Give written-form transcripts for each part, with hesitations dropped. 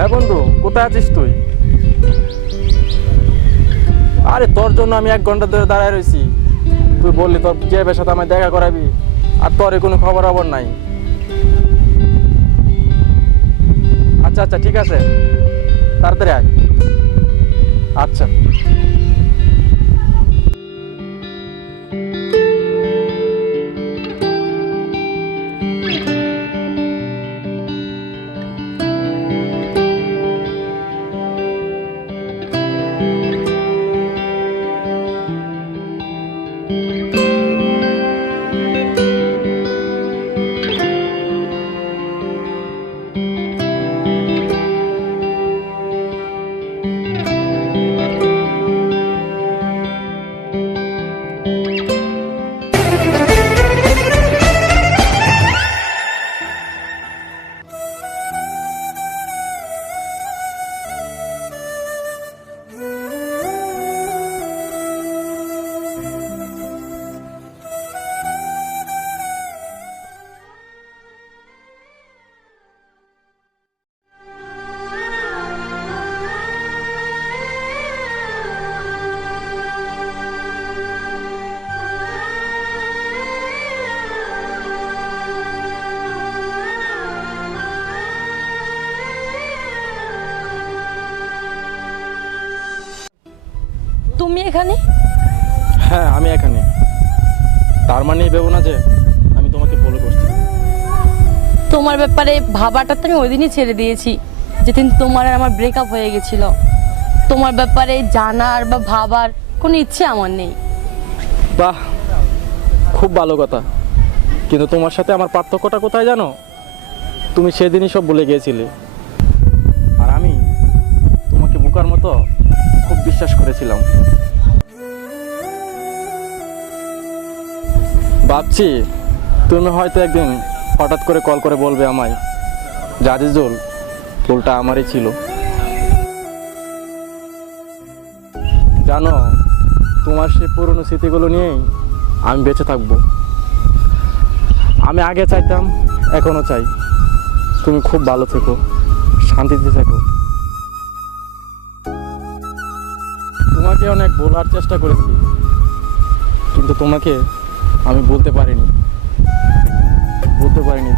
হ্যাঁ বন্ধু, কোথায় আছিস তুই? আরে তোর জন্য আমি 1 ঘন্টা ধরে দাঁড়ায় রয়েছি। তুই বললি তোর জিয়াবের সাথে আমায় দেখা করাবি, আর তোর কোনো খবর নাই। আচ্ছা আচ্ছা, ঠিক আছে, তাড়াতাড়ি আয়। আচ্ছা। তুমি এখানে? হ্যাঁ, আমি এখানে। তার মানে ভেবো না যে আমি তোমাকে ফলো করছি। তোমার ব্যাপারে ভাবাটা তো আমি ওই দিনই ছেড়ে দিয়েছি, যেদিন তোমার আর আমার ব্রেকআপ হয়ে গেছিল। তোমার ব্যাপারে জানার বা ভাবার কোনো ইচ্ছে আমার নেই। বাহ, খুব ভালো কথা। কিন্তু তোমার সাথে আমার পার্থক্যটা কোথায় জানো? তুমি সেদিনই সব ভুলে গিয়েছিলে, আর আমি তোমাকে বোকার মতো খুব বিশ্বাস করেছিলাম। ভাবছি তুমি হয়তো একদিন হঠাৎ করে কল করে বলবে আমায়, আজিজুল, ভুলটা আমারই ছিল। জানো, তোমার সেই পুরনো স্মৃতিগুলো নিয়েই আমি বেঁচে থাকবো। আমি আগে চাইতাম, এখনো চাই তুমি খুব ভালো থেকো, শান্তিতে থেকো। তোমাকে অনেক বলার চেষ্টা করেছি, কিন্তু তোমাকে আমি বলতে পারিনি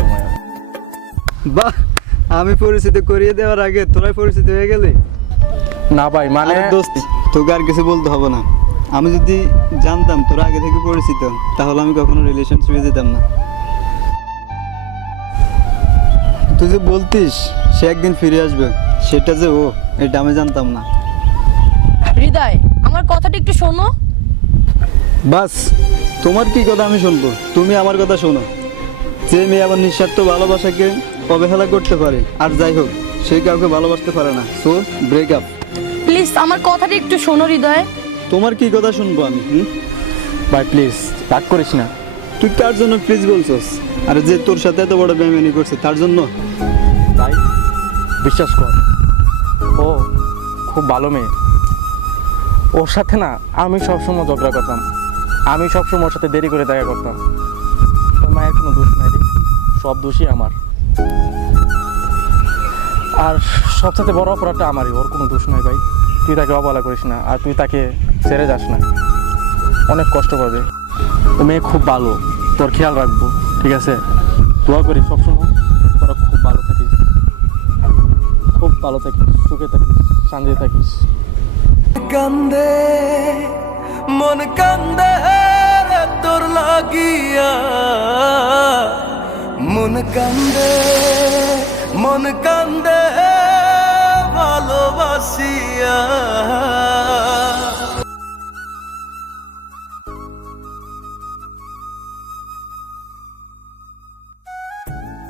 তোমায়। বাহ, আমি পরিচিত করিয়ে দেওয়ার আগে তোরাই পরিচিত হয়ে গেলি। না ভাই, মানে দোস্ত, তোকে আর কিছু বলতে হবে না। আমি যদি জানতাম তোরা আগে থেকে পরিচিত, তাহলে আমি কখনো রিলেশনশিপে যেতাম না। তুই যে বলতিস সে একদিন ফিরে আসবে, সেটা যে ও, এটা আমি জানতাম না। হৃদয়, আমার কথাটা একটু শোনো। বাস, তোমার কি কথা আমি শুনবো? তুমি আমার কথা শোনো। যে মেয়ে আমার নিঃস্বার্থ ভালোবাসাকে অবহেলা করতে পারে, আর যাই হোক, সে কাউকে ভালোবাসতে পারে না। So breakup. প্লিজ আমার কথাটা একটু শোনো হৃদয়। তোমার কি কথা শুনবো আমি? ভাই প্লিজ রাগ করিস না। তুই কার জন্য প্লিজ বলছস? আরে যে তোর সাথে এত বড় বেইমানি করছে তার জন্য। তাই বিশ্বাস কর, ও খুব ভালো মেয়ে। ওর সাথে না আমি সবসময় ঝগড়া করতাম, আমি সবসময় ওর সাথে দেরি করে দেখা করতাম। ওর মায়ের কোনো দোষ নাই রে, সব দোষই আমার। আর সবচেয়ে বড় অপরাধটা আমারই, ওর কোনো দোষ নাই ভাই। তুই তাকে অবহেলা করিস না, আর তুই তাকে ছেড়ে যাস না, অনেক কষ্ট পাবে। ও মেয়ে খুব ভালো, তোর খেয়াল রাখবো, ঠিক আছে? দোয়া করি সবসময় তোরা খুব ভালো থাকিস, খুব ভালো থাকিস, সুখে থাকিস, শান্তিতে থাকিস। কান্দে মন কান্দে রে তোর লাগিয়া, মন কান্দে ভালোবাসিয়া।